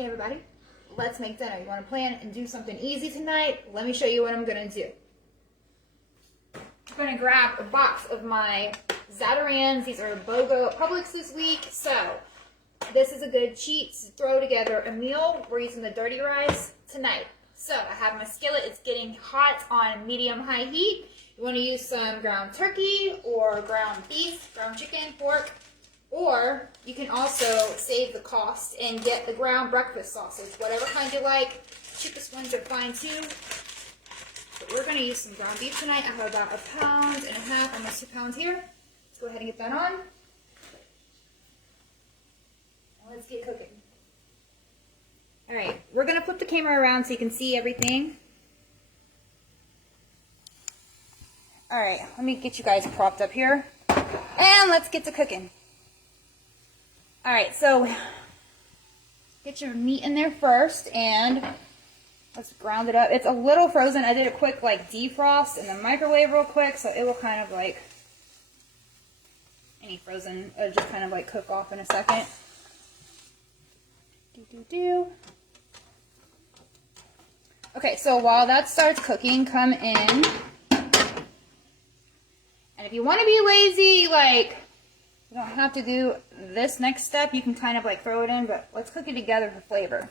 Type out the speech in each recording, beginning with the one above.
Hey everybody, let's make dinner. You want to plan and do something easy tonight? Let me show you what I'm going to do. I'm going to grab a box of my Zatarans. These are BOGO at Publix this week. So this is a good cheat to throw together a meal. We're using the dirty rice tonight. So I have my skillet. It's getting hot on medium-high heat. You want to use some ground turkey or ground beef, ground chicken, pork. Or you can also save the cost and get the ground breakfast sausage, whatever kind you like. Cheapest ones are fine too. But we're going to use some ground beef tonight. I have about 1.5 pounds, almost 2 pounds here. Let's go ahead and get that on. Let's get cooking. Alright, we're going to flip the camera around so you can see everything. Alright, let me get you guys propped up here. And let's get to cooking. Alright, so get your meat in there first and let's ground it up. It's a little frozen. I did a quick like defrost in the microwave real quick, so it will kind of like any frozen, it'll just kind of like cook off in a second. Okay, so while that starts cooking, come in. And if you want to be lazy, like, you don't have to do this next step. You can kind of like throw it in, but let's cook it together for flavor.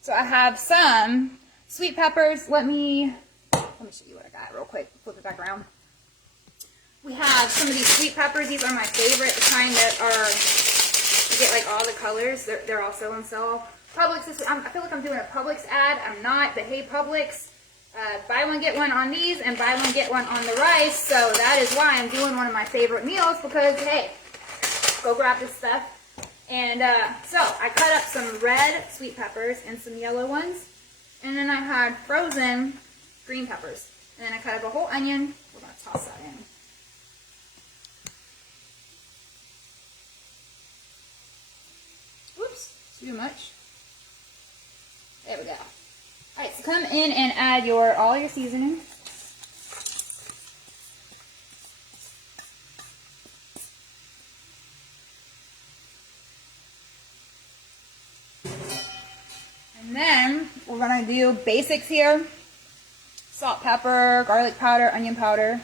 So I have some sweet peppers. Let me show you what I got real quick. Flip it back around. We have some of these sweet peppers. These are my favorite, the kind that are, you get like all the colors. They're also on sale. Publix, I feel like I'm doing a Publix ad. I'm not, but hey Publix, buy one get one on these and buy one get one on the rice. So that is why I'm doing one of my favorite meals, because hey, go grab this stuff. And so I cut up some red sweet peppers and some yellow ones. And then I had frozen green peppers. And then I cut up a whole onion. We're going to toss that in. Whoops, too much. There we go. Alright, so come in and add all your seasoning. And then we're going to do basics here. Salt, pepper, garlic powder, onion powder.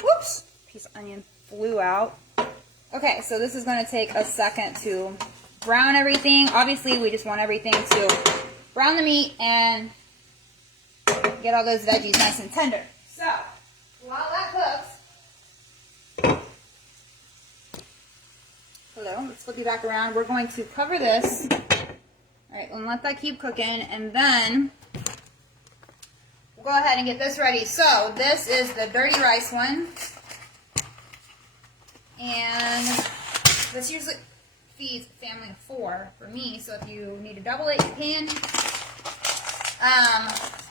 Whoops! Piece of onion flew out. Okay, so this is going to take a second to brown everything. Obviously, we just want everything to brown the meat and get all those veggies nice and tender. So, while that cooks, hello, let's flip you back around. We're going to cover this. Alright, and let that keep cooking, and then we'll go ahead and get this ready. So, this is the dirty rice one. And this usually feeds a family of 4 for me, so if you need to double it, you can. I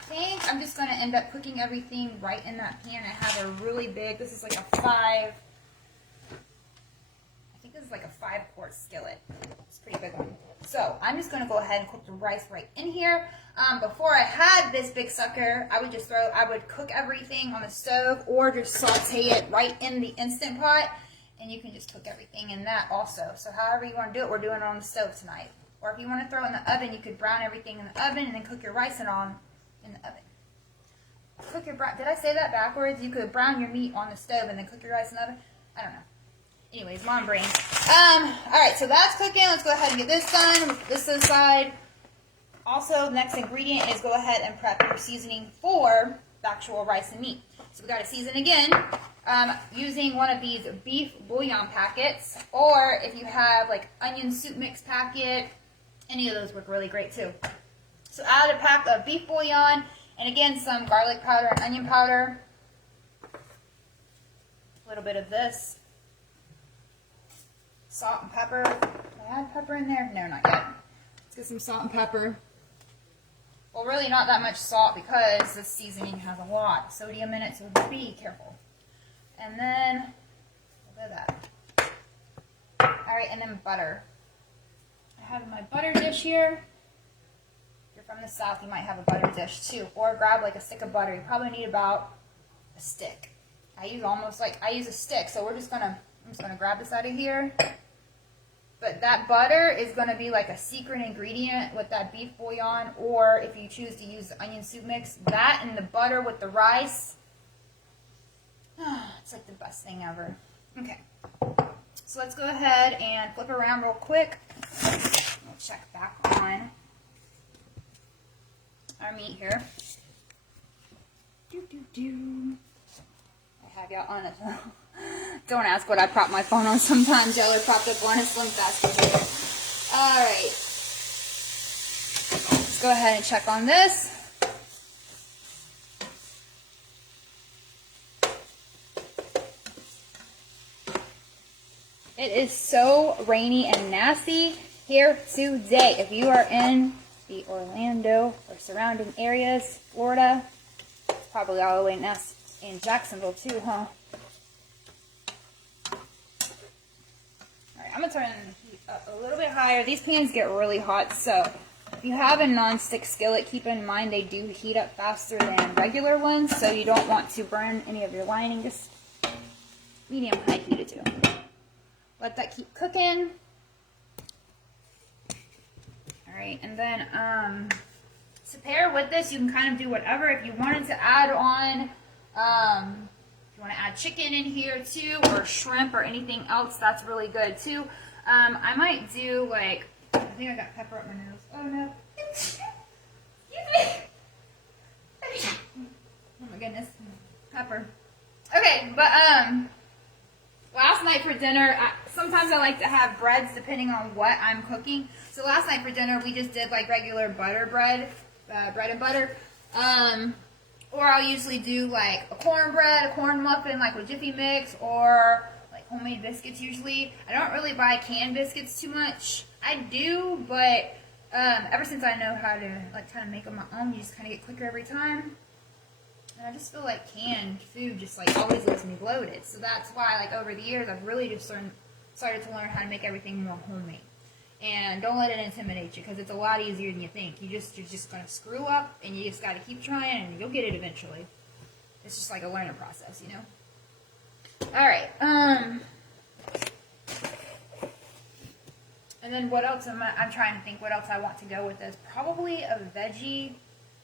think I'm just going to end up cooking everything right in that pan. I have a really big, this is like a 5, I think this is like a 5-quart skillet. It's a pretty big one. So I'm just going to go ahead and cook the rice right in here. Before I had this big sucker, I would cook everything on the stove or just saute it right in the Instant Pot. And you can just cook everything in that also. So however you want to do it, we're doing it on the stove tonight. Or if you want to throw it in the oven, you could brown everything in the oven and then cook your rice in the oven. Did I say that backwards? You could brown your meat on the stove and then cook your rice in the oven? I don't know. Anyways, mom brain. Alright, so that's cooking. Let's go ahead and get this done. Put this to the side. Also, the next ingredient is go ahead and prep your seasoning for the actual rice and meat. So we got to season again. Using one of these beef bouillon packets, or if you have like onion soup mix packet, any of those work really great too. So add a pack of beef bouillon, and again some garlic powder and onion powder, a little bit of this, salt and pepper. Did I add pepper in there? No, not yet. Let's get some salt and pepper. Well, really not that much salt because this seasoning has a lot of sodium in it, so be careful. And then, a little bit of that. Alright, and then butter. I have my butter dish here. If you're from the South, you might have a butter dish too. Or grab like a stick of butter. You probably need about a stick. I use a stick, so I'm just gonna grab this out of here. But that butter is gonna be like a secret ingredient with that beef bouillon, or if you choose to use the onion soup mix, that and the butter with the rice. It's like the best thing ever. Okay, so let's go ahead and flip around real quick. We'll check back on our meat here. I have y'all on it. Don't ask what I prop my phone on sometimes. Y'all are propped up on a slim fast. Alright. Let's go ahead and check on this. It is so rainy and nasty here today. If you are in the Orlando or surrounding areas, Florida, it's probably all the way nasty in Jacksonville too, huh? Alright, I'm gonna turn the heat up a little bit higher. These pans get really hot, so if you have a non-stick skillet, keep in mind they do heat up faster than regular ones, so you don't want to burn any of your lining. Just medium-high heated too. Let that keep cooking. Alright, and then to pair with this, you can kind of do whatever. If you wanted to add on, if you want to add chicken in here too, or shrimp or anything else, that's really good too. I might do like, I think I got pepper up my nose. Oh no. Excuse me. Oh my goodness. Pepper. Okay, but last night for dinner, sometimes I like to have breads depending on what I'm cooking. So last night for dinner, we just did like regular butter bread, bread and butter. Or I'll usually do like a cornbread, a corn muffin, like with Jiffy Mix, or like homemade biscuits usually. I don't really buy canned biscuits too much. I do, but ever since I know how to like kind of make them my own, you just kind of get quicker every time. And I just feel like canned food just like always leaves me bloated. So that's why like over the years I've really just started to learn how to make everything more homemade. And don't let it intimidate you, because it's a lot easier than you think. You're just going to screw up, and you just got to keep trying, and you'll get it eventually. It's just like a learning process, you know? Alright, and then what else I'm trying to think what else I want to go with this. Probably a veggie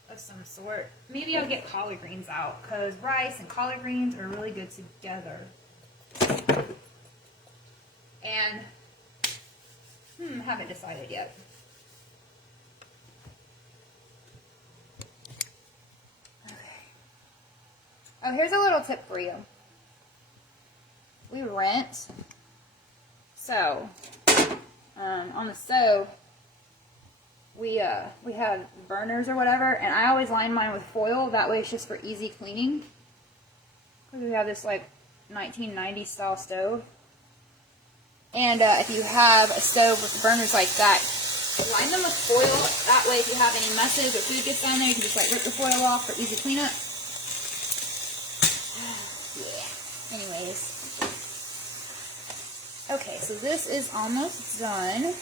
of some sort. Maybe I'll get collard greens out, because rice and collard greens are really good together. And haven't decided yet. Okay. Oh, here's a little tip for you. We rent. So, on the stove, we have burners or whatever, and I always line mine with foil. That way it's just for easy cleaning. Because we have this like 1990s style stove. And if you have a stove with burners like that, line them with foil. That way if you have any messes or food gets down there, you can just like rip the foil off for easy cleanup. Yeah. Anyways. Okay, so this is almost done.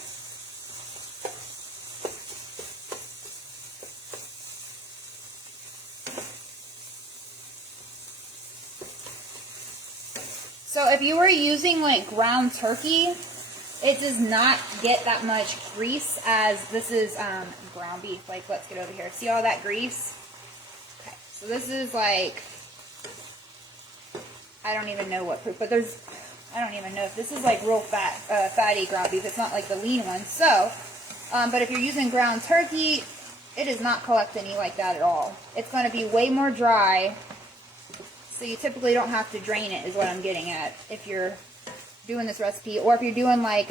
So if you were using like ground turkey, it does not get that much grease as this is ground beef. Like, let's get over here. See all that grease? Okay, so this is like, I don't even know what proof, but I don't even know if this is like real fatty ground beef. It's not like the lean one. So, but if you're using ground turkey, it does not collect any like that at all. It's going to be way more dry. So you typically don't have to drain it, is what I'm getting at, if you're doing this recipe. Or if you're doing like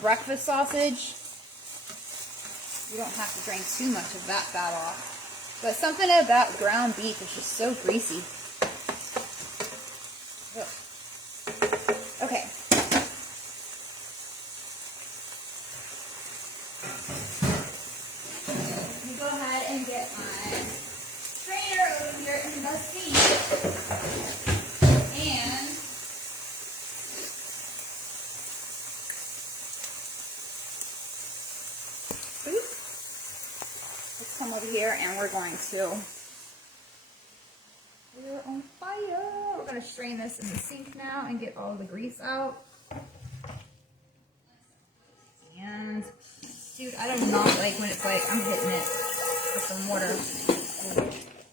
breakfast sausage, you don't have to drain too much of that fat off. But something about ground beef is just so greasy. Ugh. Okay. Let me go ahead and get my strainer over here in the sink. And come over here and we're going to, we're on fire. We're going to strain this in the sink now and get all the grease out. And, dude, I do not like when it's like, I'm hitting it with some water.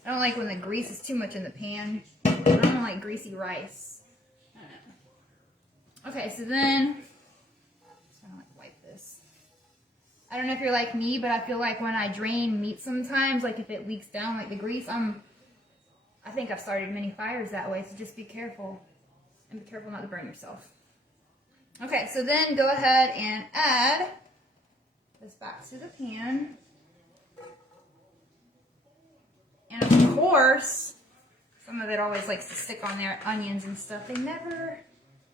I don't like when the grease is too much in the pan. I don't like greasy rice. I don't know. Okay, so then, just gonna like wipe this. I don't know if you're like me, but I feel like when I drain meat sometimes, like if it leaks down like the grease, I think I've started many fires that way, so just be careful. And be careful not to burn yourself. Okay, so then go ahead and add this back to the pan. And of course, some of it always likes to stick on there, onions and stuff. They never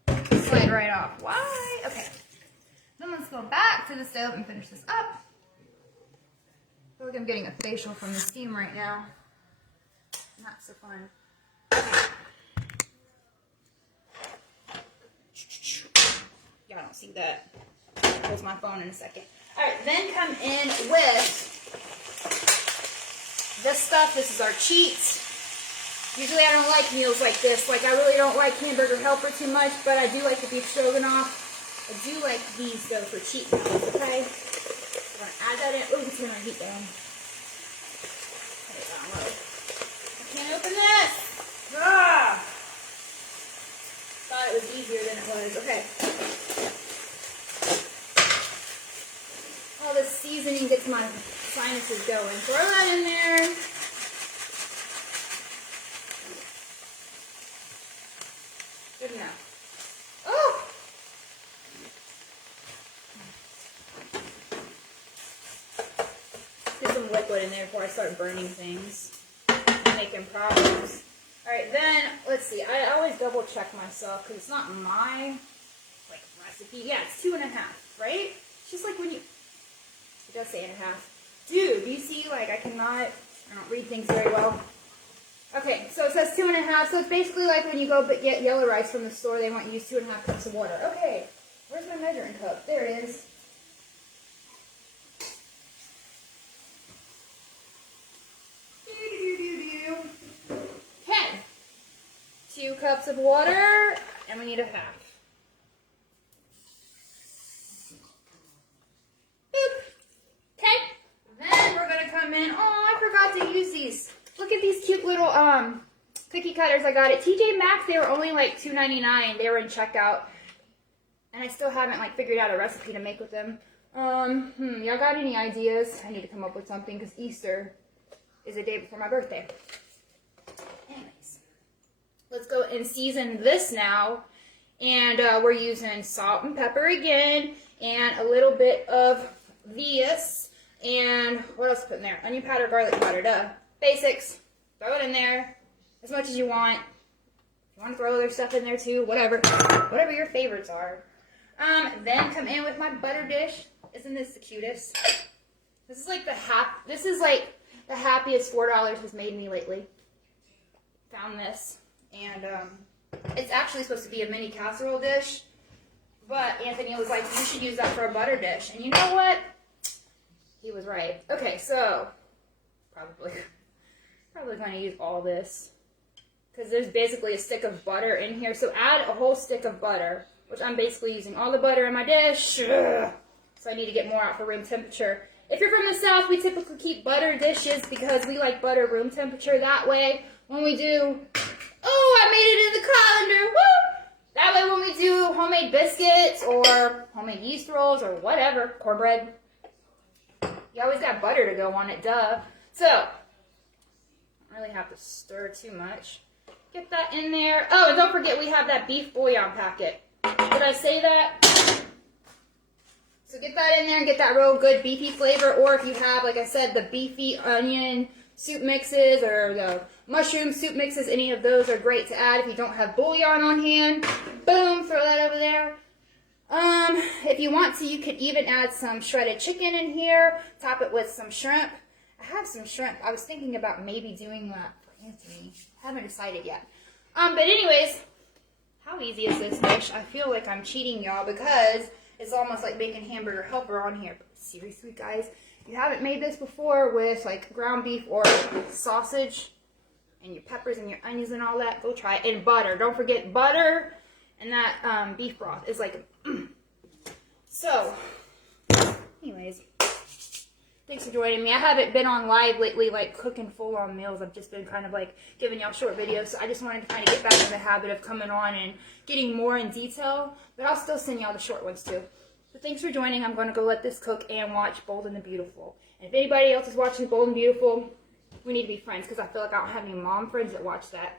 slide right off. Why? Okay. Then let's go back to the stove and finish this up. I feel like I'm getting a facial from the steam right now. Not so fun. Okay. Y'all don't see that. Here's my phone in a second. Alright, then come in with this stuff. This is our cheats. Usually I don't like meals like this. Like I really don't like hamburger helper too much, but I do like the beef stroganoff. I do like these though for cheat meals, okay? I'm gonna add that in. Oh, you can turn my heat down. Put it down low. I can't open this! Ah! Thought it was easier than it was. Okay. All this seasoning gets my sinuses going. Throw that in there. Good enough. Oh! Get some liquid in there before I start burning things. Making problems. Alright, then, let's see. I always double check myself because it's not my like recipe. Yeah, it's 2.5, right? It's just like when you... It does say 1.5. Dude, do you see, like, I don't read things very well. Okay, so it says 2.5, so it's basically like when you go get yellow rice from the store, they want you to use 2.5 cups of water. Okay, where's my measuring cup? There it is. Okay, 2 cups of water, and we need 1/2. Look at these cute little cookie cutters I got at TJ Maxx. They were only like $2.99. They were in checkout. And I still haven't like figured out a recipe to make with them. Y'all got any ideas? I need to come up with something because Easter is a day before my birthday. Anyways, let's go and season this now. And we're using salt and pepper again. And a little bit of this. And what else to put in there? Onion powder, garlic powder, duh. Basics. Throw it in there as much as you want. If you want to throw other stuff in there too, whatever your favorites are. Then come in with my butter dish. Isn't this the cutest? This is like the happiest $4 has made me lately. Found this, and it's actually supposed to be a mini casserole dish, but Anthony was like, you should use that for a butter dish, and you know what? He was right. Okay, so probably going to use all this because there's basically a stick of butter in here. So add a whole stick of butter, which I'm basically using all the butter in my dish. Ugh. So I need to get more out for room temperature. If you're from the South, we typically keep butter dishes because we like butter room temperature. That way, when we do, oh, I made it in the colander. Woo! That way, when we do homemade biscuits or homemade yeast rolls or whatever, cornbread, you always got butter to go on it, duh. So, don't really have to stir too much. Get that in there. Oh, and don't forget we have that beef bouillon packet. Did I say that? So get that in there and get that real good beefy flavor. Or if you have, like I said, the beefy onion soup mixes or the mushroom soup mixes, any of those are great to add. If you don't have bouillon on hand, boom, throw that over there. If you want to, you could even add some shredded chicken in here. Top it with some shrimp. I have some shrimp. I was thinking about maybe doing that for Anthony. Haven't decided yet. But anyways, how easy is this dish? I feel like I'm cheating y'all because it's almost like making hamburger helper on here. But seriously, guys, If you haven't made this before with like ground beef or sausage and your peppers and your onions and all that, go try it. And butter. Don't forget butter and that beef broth is like... So, anyways, thanks for joining me. I haven't been on live lately, like cooking full-on meals. I've just been kind of like giving y'all short videos. So I just wanted to kind of get back in the habit of coming on and getting more in detail. But I'll still send y'all the short ones too. So thanks for joining. I'm going to go let this cook and watch Bold and the Beautiful. And if anybody else is watching Bold and Beautiful, we need to be friends because I feel like I don't have any mom friends that watch that.